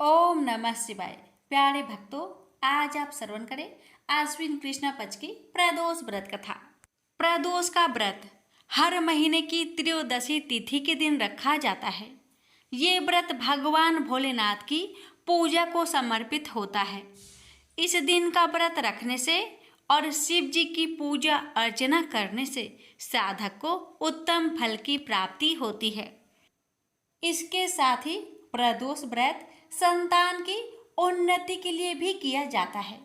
ओम नमः शिवाय। प्यारे भक्तों, आज आप श्रवण करें आश्विन कृष्ण पक्ष की प्रदोष व्रत कथा। प्रदोष का व्रत हर महीने की त्रयोदशी तिथि के दिन रखा जाता है। ये व्रत भगवान भोलेनाथ की पूजा को समर्पित होता है। इस दिन का व्रत रखने से और शिव जी की पूजा अर्चना करने से साधक को उत्तम फल की प्राप्ति होती है। इसके साथ ही प्रदोष व्रत संतान की उन्नति के लिए भी किया जाता है।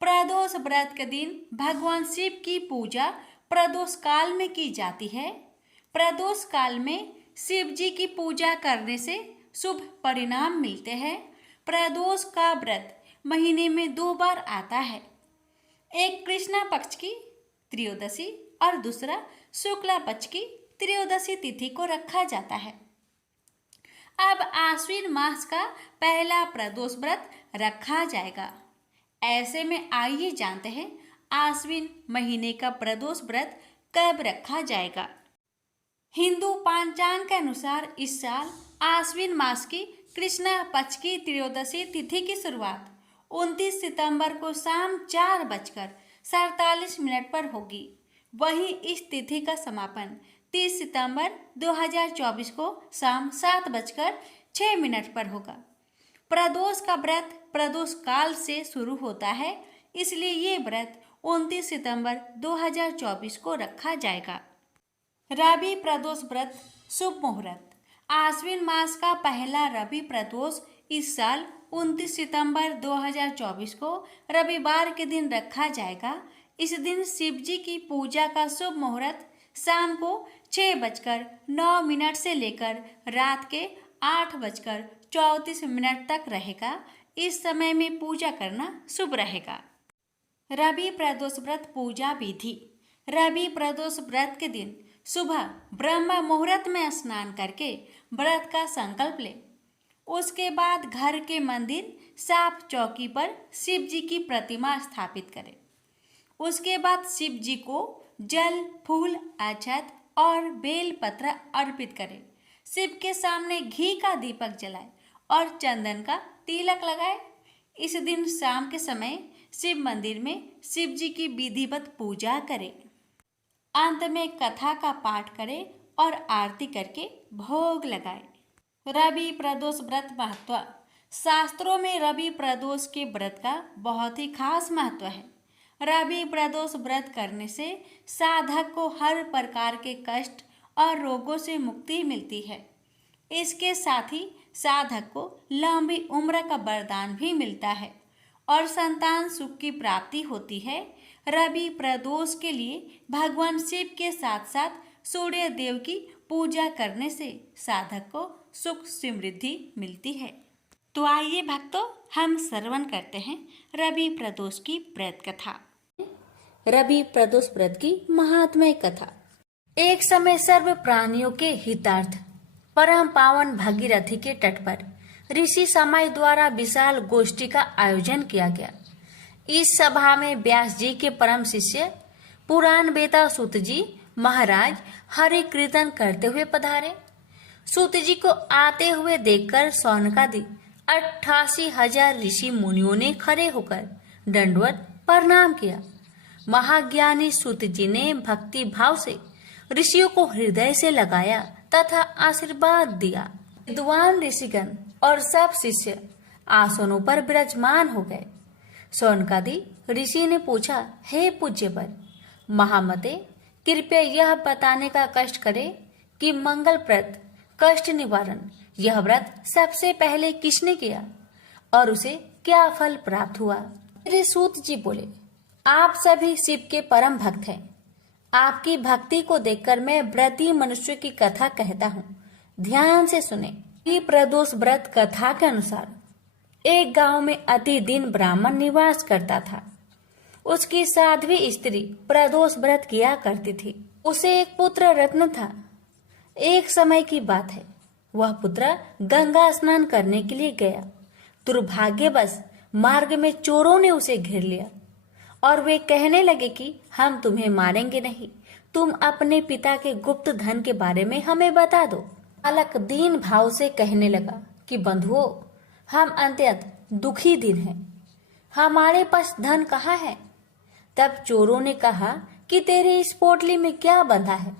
प्रदोष व्रत के दिन भगवान शिव की पूजा प्रदोष काल में की जाती है। प्रदोष काल में शिव जी की पूजा करने से शुभ परिणाम मिलते हैं। प्रदोष का व्रत महीने में 2 बार आता है। एक कृष्णा पक्ष की त्रयोदशी और दूसरा शुक्ला पक्ष की त्रयोदशी तिथि को रखा जाता है। अब आश्विन मास का पहला प्रदोष व्रत रखा जाएगा। ऐसे में आइए जानते हैं आश्विन महीने का प्रदोष व्रत कब रखा जाएगा। हिंदू पंचांग के अनुसार इस साल आश्विन मास की कृष्णा पक्ष की त्रयोदशी तिथि की शुरुआत 29 सितंबर को शाम 4:47 पर होगी। वहीं इस तिथि का समापन 30 सितंबर 2024 को शाम 7:06 पर होगा। प्रदोष का व्रत प्रदोष काल से शुरू होता है, इसलिए ये व्रत 29 सितंबर 2024 को रखा जाएगा। रवि प्रदोष व्रत शुभ मुहूर्त। आश्विन मास का पहला रवि प्रदोष इस साल 29 सितंबर 2024 को रविवार के दिन रखा जाएगा। इस दिन शिव जी की पूजा का शुभ मुहूर्त शाम को 6:09 से लेकर रात के 8:34 तक रहेगा। इस समय में पूजा करना शुभ रहेगा। रवि प्रदोष व्रत पूजा विधि। रवि प्रदोष व्रत के दिन सुबह ब्रह्म मुहूर्त में स्नान करके व्रत का संकल्प ले। उसके बाद घर के मंदिर साफ चौकी पर शिव जी की प्रतिमा स्थापित करें। उसके बाद शिव जी को जल, फूल, अक्षत और बेल पत्र अर्पित करें। शिव के सामने घी का दीपक जलाए और चंदन का तिलक लगाए। इस दिन शाम के समय शिव मंदिर में शिव जी की विधिवत पूजा करें। अंत में कथा का पाठ करें और आरती करके भोग लगाए। रवि प्रदोष व्रत महत्व। शास्त्रों में रवि प्रदोष के व्रत का बहुत ही खास महत्व है। रवि प्रदोष व्रत करने से साधक को हर प्रकार के कष्ट और रोगों से मुक्ति मिलती है। इसके साथ ही साधक को लंबी उम्र का वरदान भी मिलता है और संतान सुख की प्राप्ति होती है। रवि प्रदोष के लिए भगवान शिव के साथ साथ सूर्य देव की पूजा करने से साधक को सुख समृद्धि मिलती है। तो आइए भक्तों, हम श्रवण करते हैं रवि प्रदोष की व्रत कथा। रवि प्रदोष व्रत की महात्म्य कथा। एक समय सर्व प्राणियों के हितार्थ परम पावन भागीरथी के तट पर ऋषि समय द्वारा विशाल गोष्ठी का आयोजन किया गया। इस सभा में व्यास जी के परम शिष्य पुराण वेता सूत जी महाराज हरि कीर्तन करते हुए पधारे। सूत जी को आते हुए देखकर सौनकादि 88,000 ऋषि मुनियों ने खड़े होकर दंडवत प्रणाम किया। महाज्ञानी सूत जी ने भक्ति भाव से ऋषियों को हृदय से लगाया तथा आशीर्वाद दिया। विद्वान ऋषिगण और सब शिष्य आसनों पर विराजमान हो गए। सौनकादि ऋषि ने पूछा, हे पूज्यवर महामते, कृपया यह बताने का कष्ट करे कि मंगलप्रद कष्ट निवारण यह व्रत सबसे पहले किसने किया और उसे क्या फल प्राप्त हुआ। मेरे सूत जी बोले, आप सभी शिव के परम भक्त हैं। आपकी भक्ति को देखकर मैं व्रती मनुष्य की कथा कहता हूँ, ध्यान से सुने। प्रदोष व्रत कथा के अनुसार एक गांव में अति दीन ब्राह्मण निवास करता था। उसकी साध्वी स्त्री प्रदोष व्रत किया करती थी। उसे एक पुत्र रत्न था। एक समय की बात है, वह पुत्र गंगा स्नान करने के लिए गया। दुर्भाग्यवश मार्ग में चोरों ने उसे घेर लिया और वे कहने लगे कि हम तुम्हें मारेंगे नहीं, तुम अपने पिता के गुप्त धन के बारे में हमें बता दो। बालक दीन भाव से कहने लगा कि बंधुओं, हम अत्यंत दुखी दिन हैं। हमारे पास धन कहाँ है? तब चोरों ने कहा कि तेरे इस पोटली में क्या बंधा है?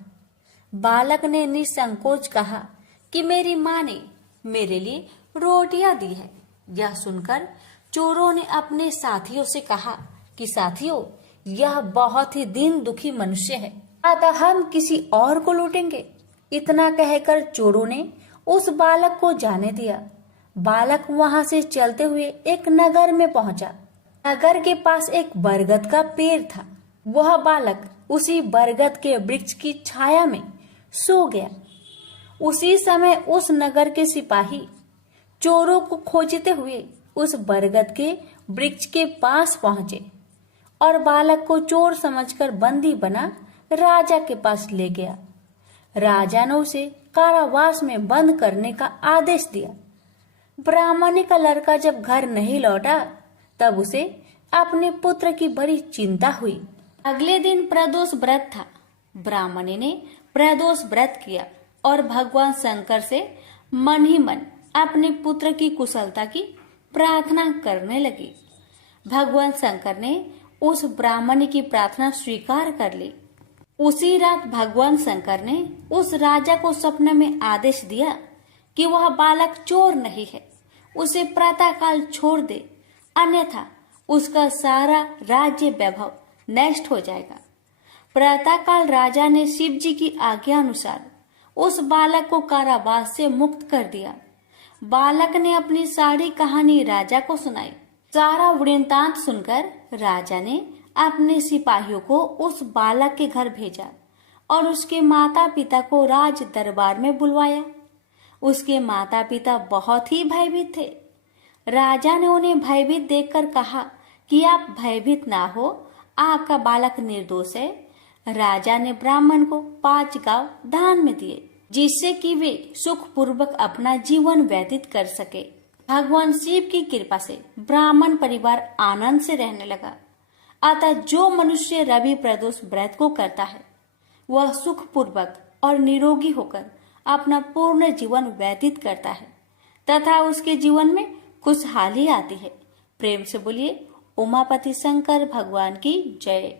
बालक ने निसंकोच कहा कि मेरी माँ ने मेरे लिए रोटियां दी है। यह सुनकर चोरों ने अपने साथियों से कहा कि साथियों, यह बहुत ही दीन दुखी मनुष्य है, अतः हम किसी और को लूटेंगे। इतना कहकर चोरों ने उस बालक को जाने दिया। बालक वहां से चलते हुए एक नगर में पहुंचा। नगर के पास एक बरगद का पेड़ था। वह बालक उसी बरगद के वृक्ष की छाया में सो गया। उसी समय उस नगर के सिपाही चोरों को खोजते हुए उस बरगद के वृक्ष के पास पहुंचे और बालक को चोर समझकर बंदी बना राजा के पास ले गया। राजा ने उसे कारावास में बंद करने का आदेश दिया। ब्राह्मणी का लड़का जब घर नहीं लौटा तब उसे अपने पुत्र की बड़ी चिंता हुई। अगले दिन प्रदोष व्रत था। ब्राह्मणी ने प्रदोष व्रत किया और भगवान शंकर से मन ही मन अपने पुत्र की कुशलता की प्रार्थना करने लगी। भगवान शंकर ने उस ब्राह्मणी की प्रार्थना स्वीकार कर ली। उसी रात भगवान शंकर ने उस राजा को सपने में आदेश दिया कि वह बालक चोर नहीं है, उसे प्रातःकाल छोड़ दे, अन्यथा उसका सारा राज्य वैभव नष्ट हो जाएगा। प्रातःकाल राजा ने शिव जी की आज्ञा अनुसार उस बालक को कारावास से मुक्त कर दिया। बालक ने अपनी सारी कहानी राजा को सुनाई। सारा वृत्तांत सुनकर राजा ने अपने सिपाहियों को उस बालक के घर भेजा और उसके माता पिता को राज दरबार में बुलवाया। उसके माता पिता बहुत ही भयभीत थे। राजा ने उन्हें भयभीत देखकर कहा कि आप भयभीत ना हो, आपका बालक निर्दोष है। राजा ने ब्राह्मण को 5 गांव दान में दिए, जिससे कि वे सुखपूर्वक अपना जीवन व्यतीत कर सके। भगवान शिव की कृपा से ब्राह्मण परिवार आनंद से रहने लगा। अतः जो मनुष्य रवि प्रदोष व्रत को करता है वह सुखपूर्वक और निरोगी होकर अपना पूर्ण जीवन व्यतीत करता है तथा उसके जीवन में खुशहाली आती है। प्रेम से बोलिए उमापति शंकर भगवान की जय।